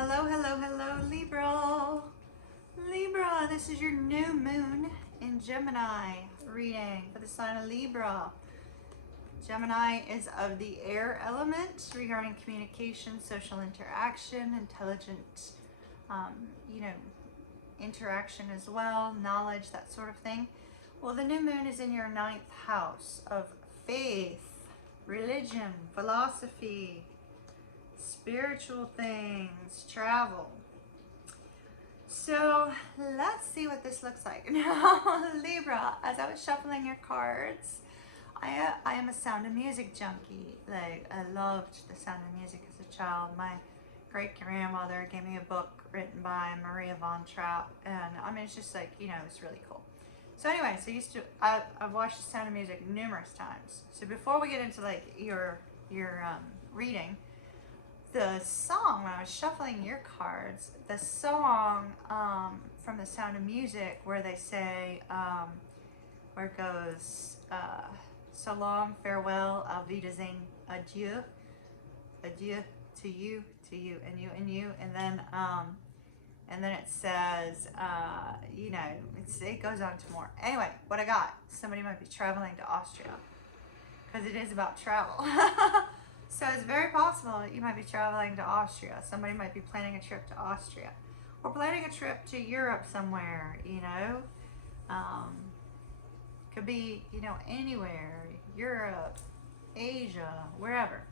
Hello, hello, hello, Libra. Libra, this is your new moon in Gemini reading for the sign of Libra. Gemini is of the air element regarding communication, social interaction, intelligent, interaction as well, knowledge, that sort of thing. Well, the new moon is in your 9th house of faith, religion, philosophy, spiritual things, travel. So let's see what this looks like. Now, Libra, as I was shuffling your cards, I am a Sound of Music junkie. Like, I loved the Sound of Music as a child. My great-grandmother gave me a book written by Maria von Trapp, and I mean, it's just like, it's really cool. So anyway, so I've watched the Sound of Music numerous times. So before we get into like your reading, the song, when I was shuffling your cards, the song from the Sound of Music where they say, where it goes, so long, farewell, auf Wiedersehen, adieu, adieu to you, and you, and you, and then it says, it goes on to more. Anyway, what I got, somebody might be traveling to Austria, because it is about travel. So it's very possible that you might be traveling to Austria. Somebody might be planning a trip to Austria, or planning a trip to Europe somewhere, could be, anywhere, Europe, Asia, wherever,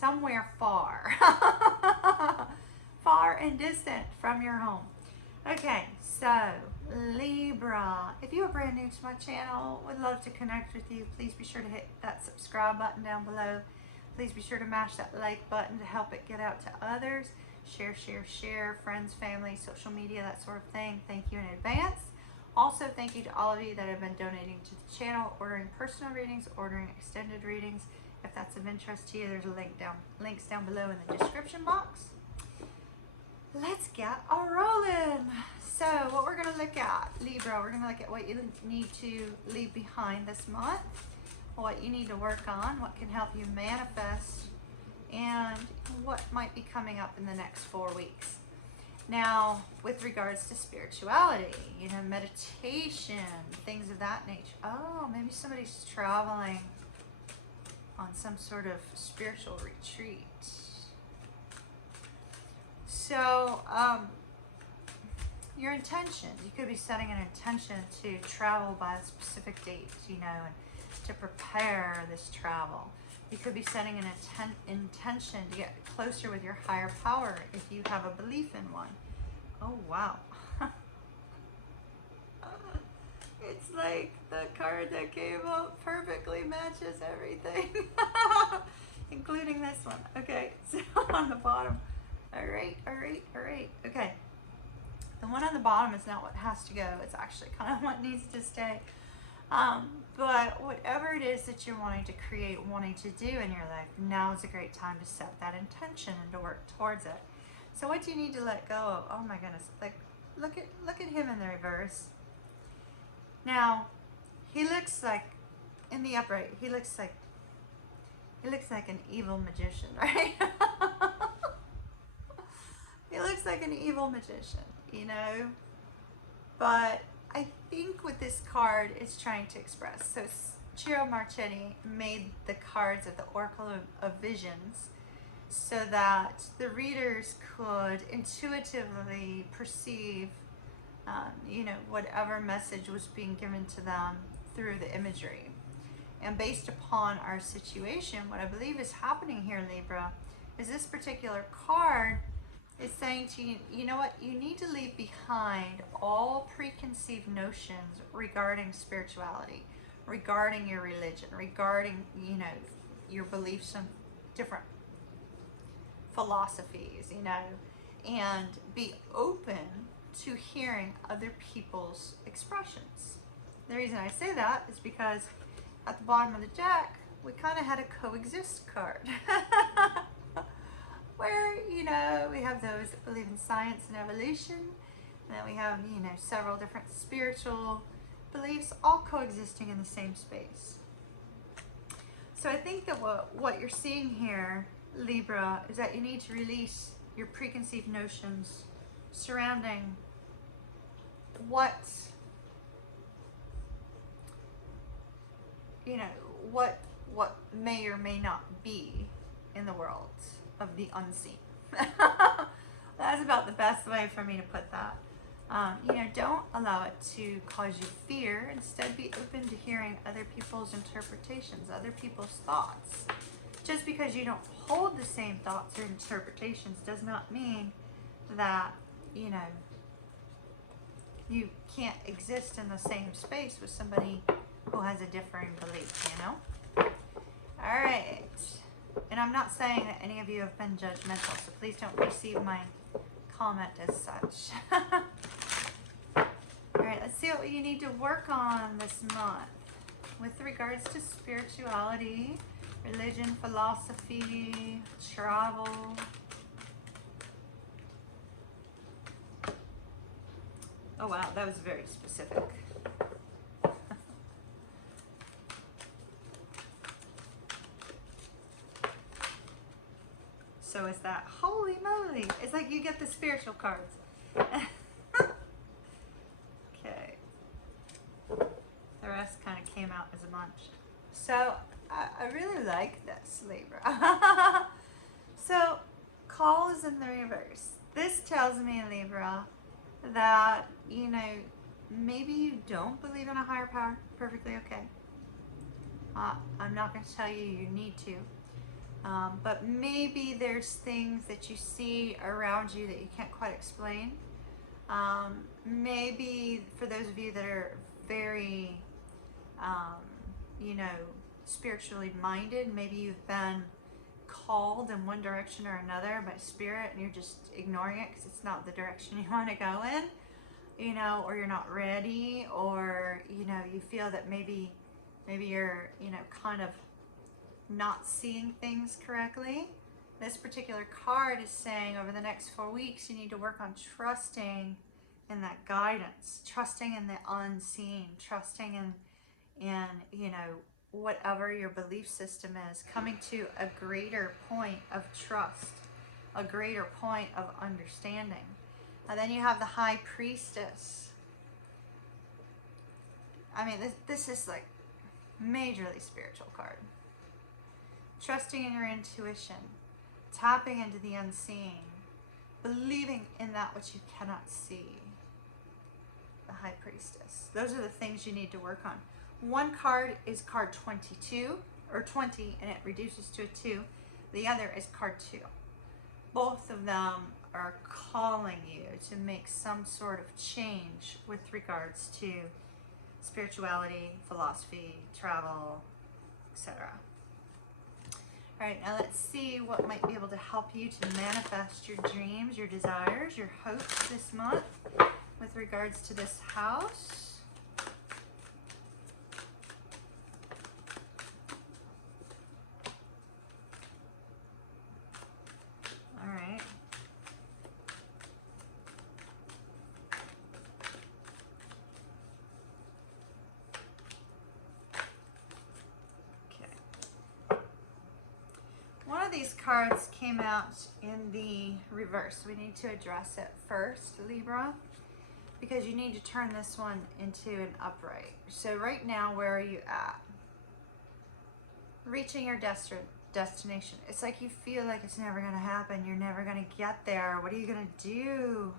somewhere far, far and distant from your home. Okay, so Libra, if you are brand new to my channel, would love to connect with you. Please be sure to hit that subscribe button down below. Please be sure to mash that like button to help it get out to others. Share, share, share, friends, family, social media, that sort of thing. Thank you in advance. Also, thank you to all of you that have been donating to the channel, ordering personal readings, ordering extended readings. If that's of interest to you, there's a links down below in the description box. Let's get rolling. So what we're going to look at, Libra, we're going to look at what you need to leave behind this month, what you need to work on, what can help you manifest, and what might be coming up in the next 4 weeks. Now, with regards to spirituality, meditation, things of that nature. Oh, maybe somebody's traveling on some sort of spiritual retreat. So, your intention, you could be setting an intention to travel by a specific date, and to prepare this travel. You could be setting an intention to get closer with your higher power if you have a belief in one. Oh, wow. It's like the card that came up perfectly matches everything, including this one. Okay, so on the bottom. All right. Okay. The one on the bottom is not what has to go. It's actually kind of what needs to stay. But whatever it is that you're wanting to create, wanting to do in your life, now is a great time to set that intention and to work towards it. So what do you need to let go of? Oh my goodness, like look at him in the reverse. Now, he looks like, in the upright, he looks like an evil magician, right? He looks like an evil magician, but I think what this card is trying to express, so Ciro Marchetti made the cards of the Oracle of Visions so that the readers could intuitively perceive, whatever message was being given to them through the imagery. And based upon our situation, what I believe is happening here, Libra, is this particular card is saying to you, you know what, you need to leave behind all preconceived notions regarding spirituality, regarding your religion, regarding, your beliefs in different philosophies, and be open to hearing other people's expressions. The reason I say that is because at the bottom of the deck, we kind of had a coexist card. Where, we have those that believe in science and evolution, and then we have, several different spiritual beliefs all coexisting in the same space. So I think that what you're seeing here, Libra, is that you need to release your preconceived notions surrounding what, you know, what may or may not be in the world of the unseen. That's about the best way for me to put that. You know, don't allow it to cause you fear. Instead, be open to hearing other people's interpretations, other people's thoughts. Just because you don't hold the same thoughts or interpretations does not mean that, you know, you can't exist in the same space with somebody who has a differing belief, you know? All right. And I'm not saying that any of you have been judgmental, so please don't perceive my comment as such. All right, let's see what you need to work on this month with regards to spirituality, religion, philosophy, travel. Oh wow, that was very specific. So is that, holy moly, it's like you get the spiritual cards. Okay. The rest kind of came out as a bunch. So I really like this, Libra. So call is in the reverse. This tells me, Libra, that, you know, maybe you don't believe in a higher power. Perfectly okay. I'm not going to tell you you need to. But maybe there's things that you see around you that you can't quite explain. Maybe for those of you that are very, you know, spiritually minded, maybe you've been called in one direction or another by spirit and you're just ignoring it because it's not the direction you want to go in, you know, or you're not ready, or, you know, you feel that maybe you're, you know, kind of not seeing things correctly. This particular card is saying over the next 4 weeks you need to work on trusting in that guidance, trusting in the unseen, trusting in you know, whatever your belief system is, coming to a greater point of trust, a greater point of understanding. And then you have the High Priestess. I mean, this is like majorly spiritual card. Trusting in your intuition, tapping into the unseen, believing in that which you cannot see. The High Priestess. Those are the things you need to work on. One card is card 22, or 20, and it reduces to a 2. The other is card 2. Both of them are calling you to make some sort of change with regards to spirituality, philosophy, travel, etc. All right, now let's see what might be able to help you to manifest your dreams, your desires, your hopes this month with regards to this house. All right. One of these cards came out in the reverse. We need to address it first, Libra, because you need to turn this one into an upright. So right now, where are you at? Reaching your destination. It's like you feel like it's never going to happen. You're never going to get there. What are you going to do?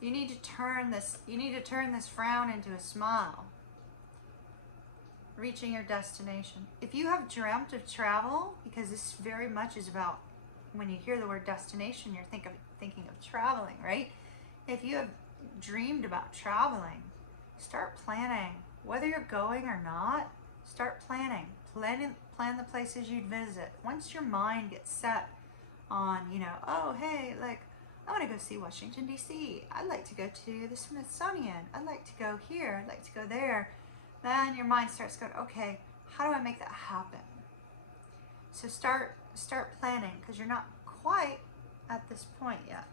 You need to turn this. You need to turn this frown into a smile. Reaching your destination. If you have dreamt of travel, because this very much is about, when you hear the word destination, you're thinking of traveling, right? If you have dreamed about traveling, start planning. Whether you're going or not, start planning. Plan the places you'd visit. Once your mind gets set on, you know, oh, hey, like, I want to go see Washington, D.C. I'd like to go to the Smithsonian. I'd like to go here. I'd like to go there. Then your mind starts going, okay, how do I make that happen? So start planning, because you're not quite at this point yet.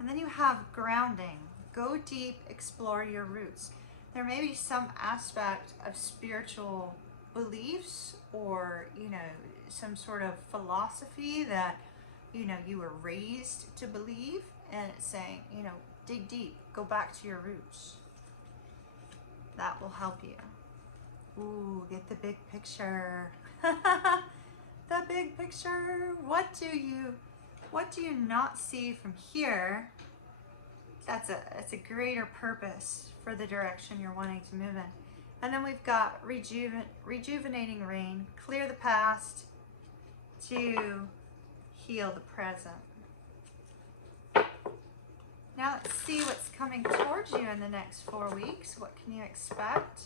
And then you have grounding. Go deep, explore your roots. There may be some aspect of spiritual beliefs or, you know, some sort of philosophy that, you know, you were raised to believe, and it's saying, you know, dig deep, go back to your roots. That will help you. Ooh, get the big picture. The big picture. What do you not see from here? That's a greater purpose for the direction you're wanting to move in. And then we've got rejuvenating rain, clear the past to heal the present. Now let's see what's coming towards you in the next 4 weeks. What can you expect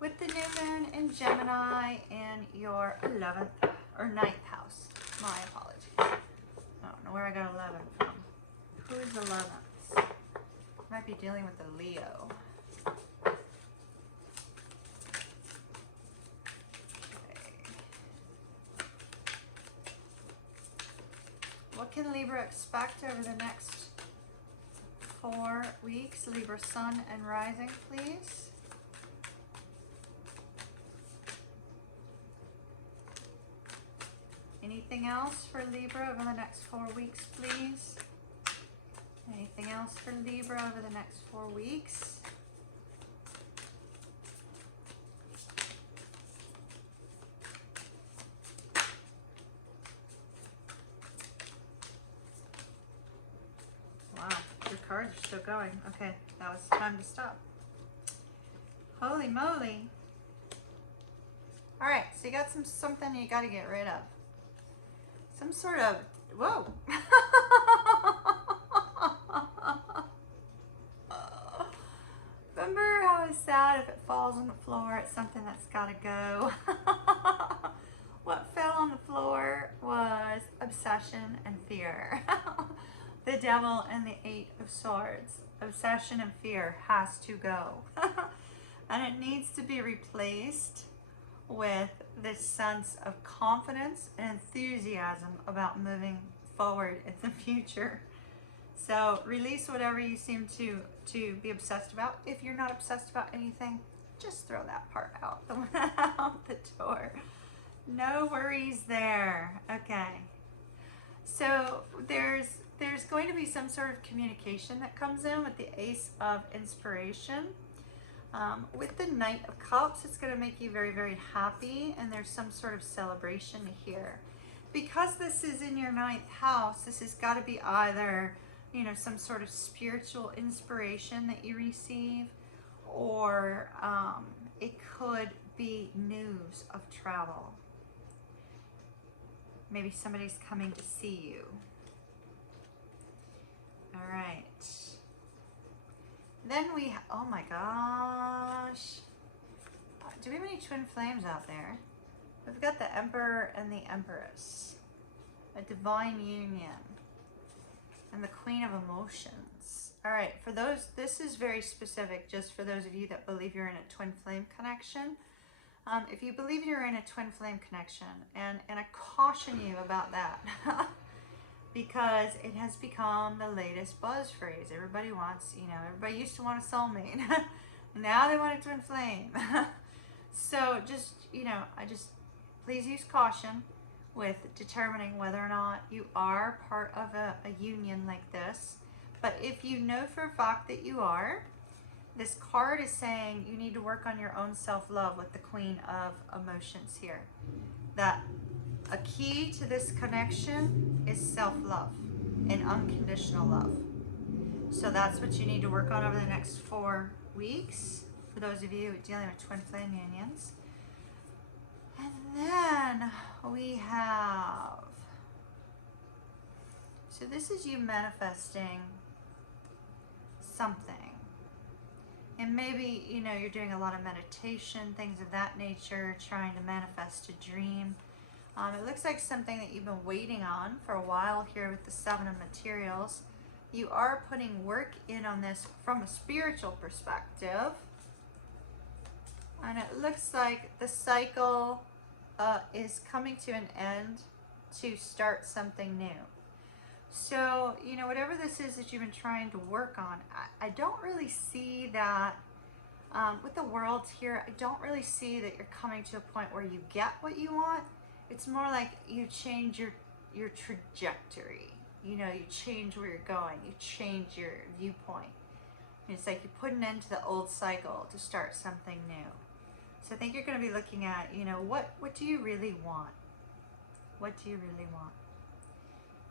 with the new moon in Gemini in your 11th or 9th house? My apologies. I don't know where I got 11 from. Who is 11th? Might be dealing with a Leo. What can Libra expect over the next 4 weeks? Libra Sun and Rising, please. Anything else for Libra over the next 4 weeks, please? Anything else for Libra over the next 4 weeks? Wow, your cards are still going. Okay, now it's time to stop. Holy moly. All right, so you got something you got to get rid of. Some sort of, whoa. Remember how it's sad if it falls on the floor? It's something that's got to go. What fell on the floor was obsession and fear. The devil and the 8 of Swords. Obsession and fear has to go. And it needs to be replaced with this sense of confidence and enthusiasm about moving forward in the future. So release whatever you seem to be obsessed about. If you're not obsessed about anything, just throw that part out the door. No worries there. Okay. So there's going to be some sort of communication that comes in with the Ace of Inspiration. With the Knight of Cups, it's going to make you very, very happy, and there's some sort of celebration here. Because this is in your 9th house, this has got to be either, you know, some sort of spiritual inspiration that you receive, or it could be news of travel. Maybe somebody's coming to see you. All right. Then we, oh my gosh. Do we have any twin flames out there? We've got the Emperor and the Empress. A divine union. And the Queen of Emotions. All right, for those, this is very specific just for those of you that believe you're in a twin flame connection. If you believe you're in a twin flame connection, and I caution you about that. Because it has become the latest buzz phrase. Everybody wants, you know, everybody used to want a soulmate. Now they want a twin flame. So just, you know, please use caution with determining whether or not you are part of a union like this. But if you know for a fact that you are, this card is saying you need to work on your own self-love with the Queen of Emotions here. That a key to this connection is self-love and unconditional love. So that's what you need to work on over the next 4 weeks for those of you dealing with twin flame unions. And then we have, so this is you manifesting something. And maybe, you know, you're doing a lot of meditation, things of that nature, trying to manifest a dream. It looks like something that you've been waiting on for a while here with the 7 of Materials. You are putting work in on this from a spiritual perspective. And it looks like the cycle is coming to an end to start something new. So, you know, whatever this is that you've been trying to work on, I don't really see that, with the world here, I don't really see that you're coming to a point where you get what you want. It's more like you change your your trajectory. You know, you change where you're going, you change your viewpoint. It's like you put an end to the old cycle to start something new. So I think you're going to be looking at, you know, what do you really want? What do you really want?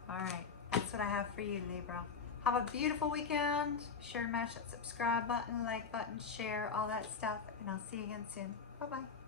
All right, that's what I have for you, Libra. Have a beautiful weekend. Be sure to mash that subscribe button, like button, share, all that stuff, and I'll see you again soon. Bye-bye.